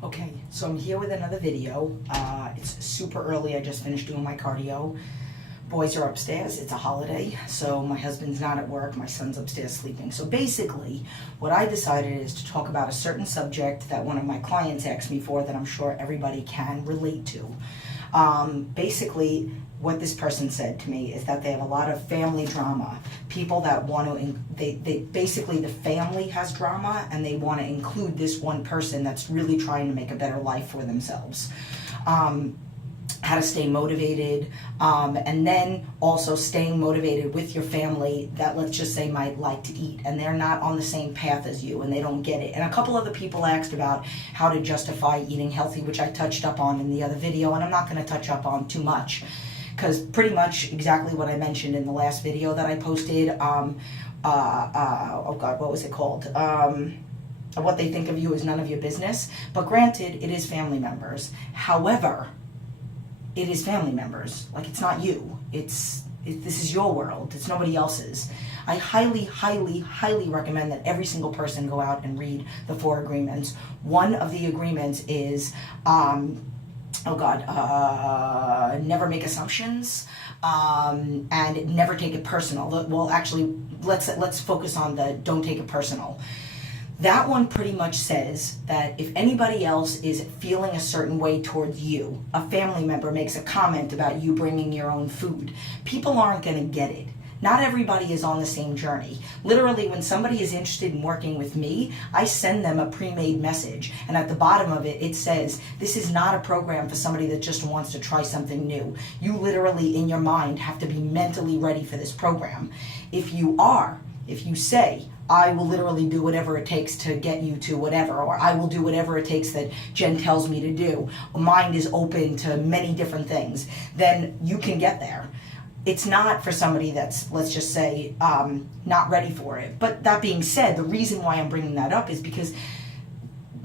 Okay, so I'm here with another video. It's super early. I just finished doing my cardio. Boys are upstairs. It's a holiday, so my husband's not at work. My son's upstairs sleeping. So basically, what I decided is to talk about a certain subject that one of my clients asked me for that I'm sure everybody can relate to. Basically, what this person said to me is that they have a lot of family drama. People that want to, they basically the family has drama and they want to include this one person that's really trying to make a better life for themselves. How to stay motivated, and then also staying motivated with your family that, let's just say, might like to eat and they're not on the same path as you and they don't get it. And a couple other people asked about how to justify eating healthy, which I touched up on in the other video, and I'm not going to touch up on too much because pretty much exactly what I mentioned in the last video that I posted. Oh God, what was it called? What they think of you is none of your business. But granted, it is family members. However, it is family members. Like, it's not you. This is your world. It's nobody else's. I highly, highly, highly recommend that every single person go out and read the 4 agreements. One of the agreements is, never make assumptions, and never take it personal. Well, actually, let's focus on the don't take it personal. That one pretty much says that if anybody else is feeling a certain way towards you, a family member makes a comment about you bringing your own food, people aren't going to get it. Not everybody is on the same journey. Literally, when somebody is interested in working with me, I send them a pre-made message. And at the bottom of it, it says, this is not a program for somebody that just wants to try something new. You literally, in your mind, have to be mentally ready for this program. If you say, I will literally do whatever it takes to get you to whatever, or I will do whatever it takes that Jen tells me to do. Mind is open to many different things. Then you can get there. It's not for somebody that's, let's just say, not ready for it. But that being said, the reason why I'm bringing that up is because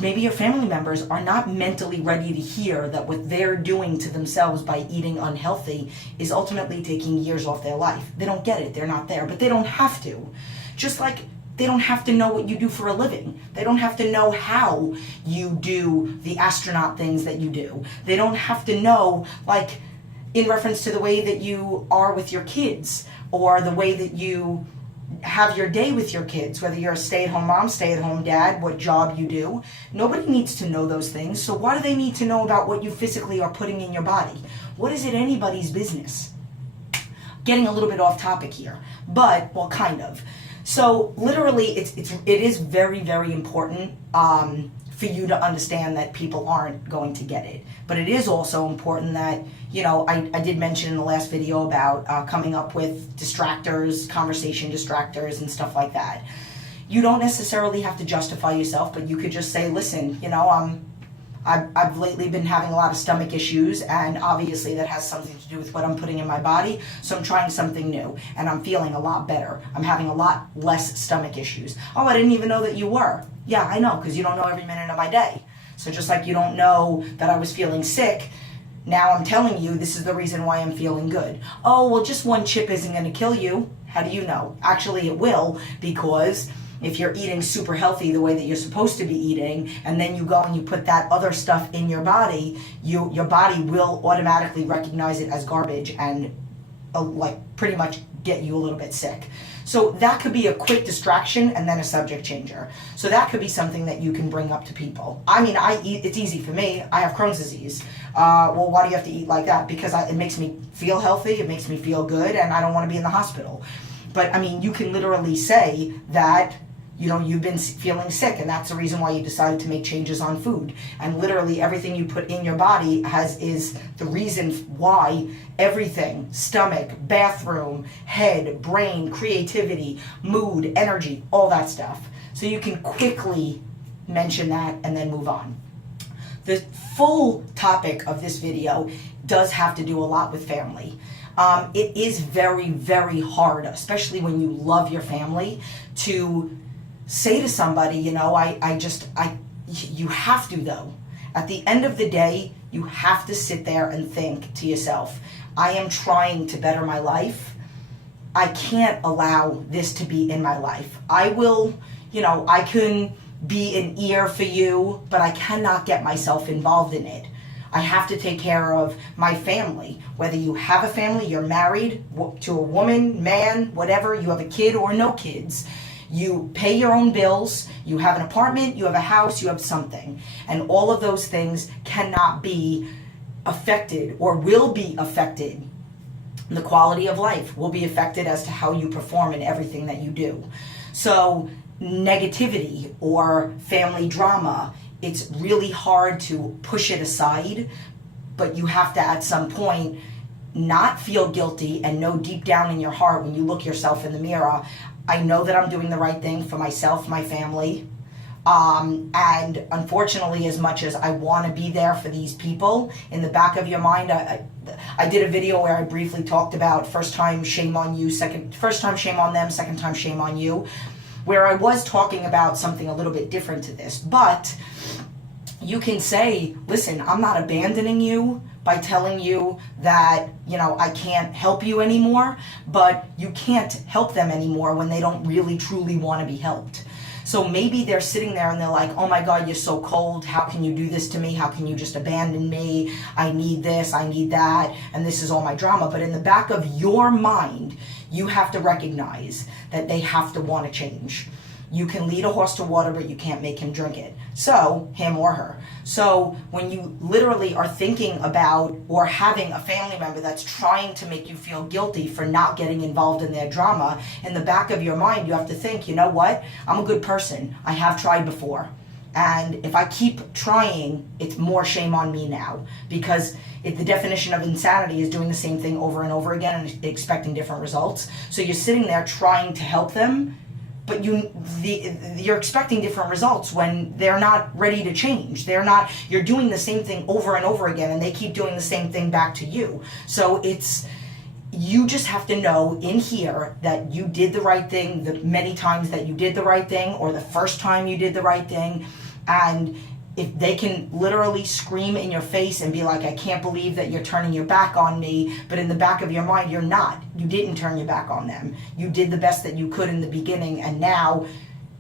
maybe your family members are not mentally ready to hear that what they're doing to themselves by eating unhealthy is ultimately taking years off their life. They don't get it. They're not there. But they don't have to. Just like they don't have to know what you do for a living. They don't have to know how you do the astronaut things that you do. They don't have to know, like, in reference to the way that you are with your kids or the way that you have your day with your kids, whether you're a stay-at-home mom, stay-at-home dad, what job you do. Nobody needs to know those things. So why do they need to know about what you physically are putting in your body? What is it anybody's business? Getting a little bit off topic here, but, well, kind of. So literally, it is very, very important for you to understand that people aren't going to get it. But it is also important that, I did mention in the last video about coming up with distractors, conversation distractors, and stuff like that. You don't necessarily have to justify yourself, but you could just say, listen, I've lately been having a lot of stomach issues, and obviously that has something to do with what I'm putting in my body, so I'm trying something new, and I'm feeling a lot better. I'm having a lot less stomach issues. Oh, I didn't even know that you were. Yeah, I know, because you don't know every minute of my day. So just like you don't know that I was feeling sick, now I'm telling you this is the reason why I'm feeling good. Oh, well, just one chip isn't going to kill you. How do you know? Actually, it will, because if you're eating super healthy the way that you're supposed to be eating, and then you go and you put that other stuff in your body, your body will automatically recognize it as garbage and pretty much get you a little bit sick. So that could be a quick distraction and then a subject changer. So that could be something that you can bring up to people. I mean, it's easy for me. I have Crohn's disease. Well, why do you have to eat like that? Because it makes me feel healthy, it makes me feel good, and I don't want to be in the hospital. But I mean, you can literally say that you've been feeling sick, and that's the reason why you decided to make changes on food. And literally everything you put in your body is the reason why everything, stomach, bathroom, head, brain, creativity, mood, energy, all that stuff. So you can quickly mention that and then move on. The full topic of this video does have to do a lot with family. It is very, very hard, especially when you love your family, to say to somebody, you have to, though. At the end of the day, you have to sit there and think to yourself, I am trying to better my life. I can't allow this to be in my life. I will, I can be an ear for you, but I cannot get myself involved in it. I have to take care of my family. Whether you have a family, you're married to a woman, man, whatever, you have a kid or no kids. You pay your own bills, you have an apartment, you have a house, you have something. And all of those things cannot be affected or will be affected. The quality of life will be affected as to how you perform in everything that you do. So negativity or family drama, it's really hard to push it aside, but you have to at some point not feel guilty and know deep down in your heart when you look yourself in the mirror, I know that I'm doing the right thing for myself, my family. And unfortunately, as much as I want to be there for these people, in the back of your mind, I did a video where I briefly talked about first time shame on you, first time shame on them, second time shame on you, where I was talking about something a little bit different to this. But you can say, listen, I'm not abandoning you by telling you that, I can't help you anymore, but you can't help them anymore when they don't really truly want to be helped. So maybe they're sitting there and they're like, oh my God, you're so cold. How can you do this to me? How can you just abandon me? I need this, I need that, and this is all my drama. But in the back of your mind, you have to recognize that they have to want to change. You can lead a horse to water, but you can't make him drink it. So, him or her. So, when you literally are thinking about or having a family member that's trying to make you feel guilty for not getting involved in their drama, in the back of your mind, you have to think, you know what? I'm a good person. I have tried before. And if I keep trying, it's more shame on me now. Because the definition of insanity is doing the same thing over and over again and expecting different results. So, you're sitting there trying to help them, but you're expecting different results when they're not ready to change. You're doing the same thing over and over again, and they keep doing the same thing back to you. So you just have to know in here that you did the right thing the many times that you did the right thing, or the first time you did the right thing. And if they can literally scream in your face and be like, I can't believe that you're turning your back on me, but in the back of your mind, you're not. You didn't turn your back on them. You did the best that you could in the beginning, and now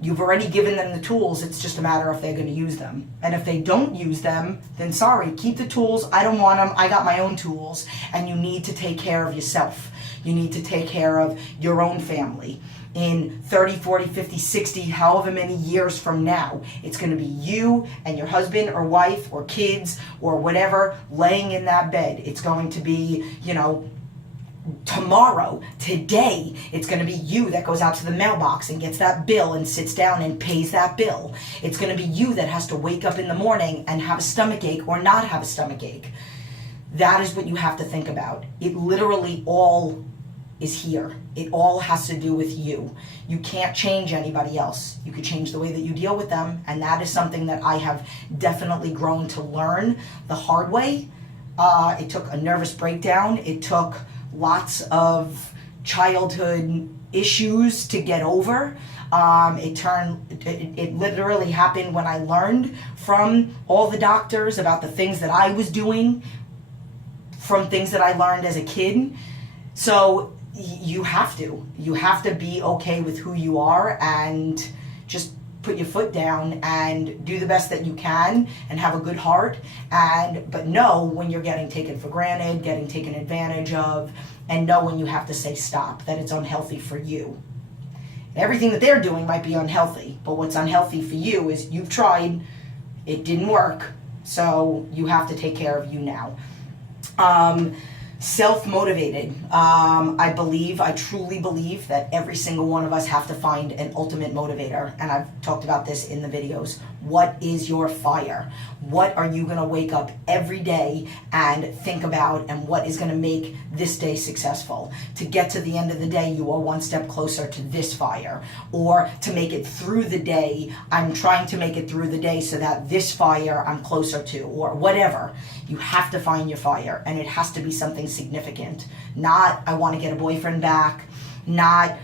you've already given them the tools. It's just a matter of if they're going to use them. And if they don't use them, then sorry, keep the tools. I don't want them. I got my own tools. And you need to take care of yourself. You need to take care of your own family. In 30, 40, 50, 60, however many years from now, it's going to be you and your husband or wife or kids or whatever laying in that bed. It's going to be, tomorrow, today, it's going to be you that goes out to the mailbox and gets that bill and sits down and pays that bill. It's going to be you that has to wake up in the morning and have a stomach ache or not have a stomach ache. That is what you have to think about. It literally all is here. It all has to do with you. You can't change anybody else. You could change the way that you deal with them, and that is something that I have definitely grown to learn the hard way. It took a nervous breakdown. It took lots of childhood issues to get over. It literally happened when I learned from all the doctors about the things that I was doing, from things that I learned as a kid. So you have to be okay with who you are and just put your foot down and do the best that you can and have a good heart, but know when you're getting taken for granted, getting taken advantage of, and know when you have to say stop, that it's unhealthy for you. Everything that they're doing might be unhealthy, but what's unhealthy for you is you've tried, it didn't work, so you have to take care of you now. Self-motivated. I truly believe that every single one of us have to find an ultimate motivator. And I've talked about this in the videos. What is your fire? What are you going to wake up every day and think about, and what is going to make this day successful? To get to the end of the day, you are one step closer to this fire. Or to make it through the day, I'm trying to make it through the day so that this fire I'm closer to, or whatever. You have to find your fire, and it has to be something significant. Not, I want to get a boyfriend back, not,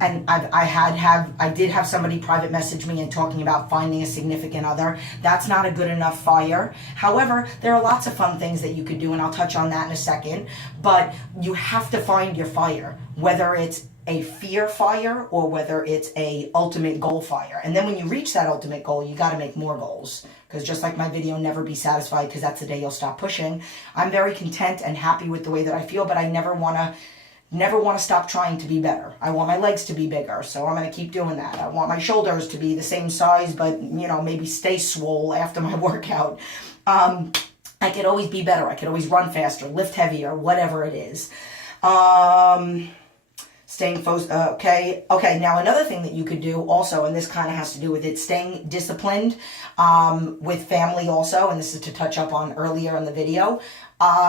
and I did have somebody private message me and talking about finding a significant other. That's not a good enough fire. However, there are lots of fun things that you could do, and I'll touch on that in a second. But you have to find your fire, whether it's a fear fire or whether it's a ultimate goal fire. And then when you reach that ultimate goal, you got to make more goals. Because just like my video, never be satisfied, because that's the day you'll stop pushing. I'm very content and happy with the way that I feel, but I never want to stop trying to be better. I want my legs to be bigger, so I'm going to keep doing that. I want my shoulders to be the same size, but, you know, maybe stay swole after my workout. I could always be better. I could always run faster, lift heavier, whatever it is. Staying focused, okay. Now another thing that you could do also, and this kind of has to do with it, staying disciplined with family also, and this is to touch up on earlier in the video,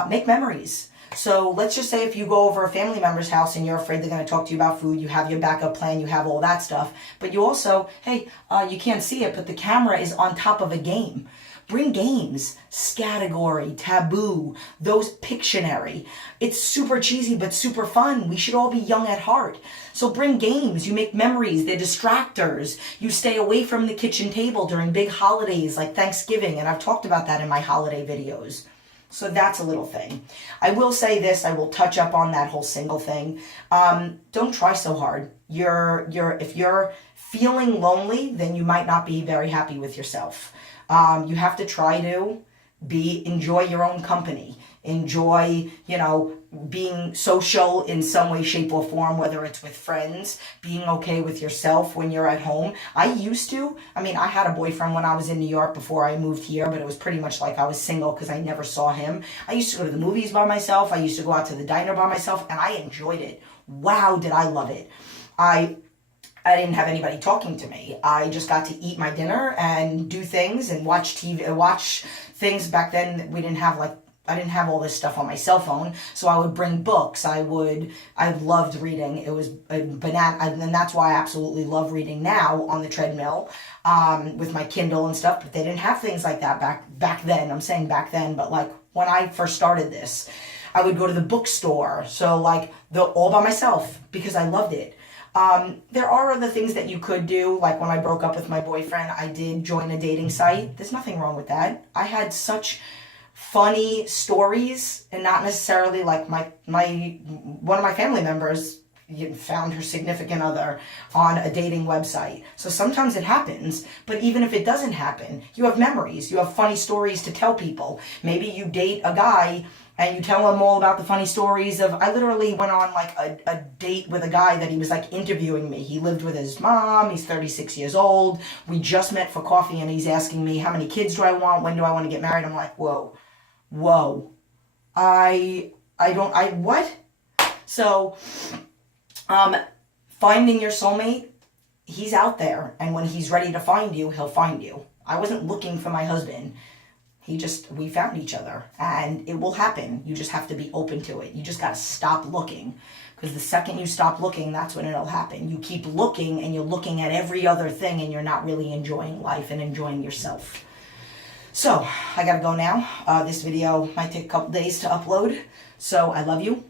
make memories. So let's just say if you go over a family member's house and you're afraid they're going to talk to you about food, you have your backup plan, you have all that stuff, but you also, hey, you can't see it, but the camera is on top of a game. Bring games, Scattergory, Taboo, those Pictionary. It's super cheesy, but super fun. We should all be young at heart. So bring games, you make memories, they're distractors. You stay away from the kitchen table during big holidays like Thanksgiving, and I've talked about that in my holiday videos. So that's a little thing. I will say this, I will touch up on that whole single thing. Don't try so hard. If you're feeling lonely, then you might not be very happy with yourself. You have to try to enjoy your own company, enjoy, being social in some way, shape, or form, whether it's with friends, being okay with yourself when you're at home. I had a boyfriend when I was in New York before I moved here, but it was pretty much like I was single because I never saw him. I used to go to the movies by myself. I used to go out to the diner by myself, and I enjoyed it. Wow, did I love it. I didn't have anybody talking to me. I just got to eat my dinner and do things and watch TV, watch things. Back then I didn't have all this stuff on my cell phone, so I would bring books. I loved reading. It was a banana, and that's why I absolutely love reading now on the treadmill, with my Kindle and stuff, but they didn't have things like that back then. I'm saying back then, but like when I first started this, I would go to the bookstore, so like all by myself because I loved it. There are other things that you could do, like when I broke up with my boyfriend, I did join a dating site. There's nothing wrong with that. I had such funny stories, and not necessarily like one of my family members found her significant other on a dating website. So sometimes it happens, but even if it doesn't happen, you have memories, you have funny stories to tell people. Maybe you date a guy and you tell him all about the funny stories I literally went on like a date with a guy that he was like interviewing me. He lived with his mom, he's 36 years old. We just met for coffee and he's asking me, how many kids do I want? When do I want to get married? I'm like, whoa. What? So, finding your soulmate, he's out there. And when he's ready to find you, he'll find you. I wasn't looking for my husband. We found each other, and it will happen. You just have to be open to it. You just got to stop looking, because the second you stop looking, that's when it'll happen. You keep looking and you're looking at every other thing and you're not really enjoying life and enjoying yourself. So I got to go now. This video might take a couple days to upload. So I love you.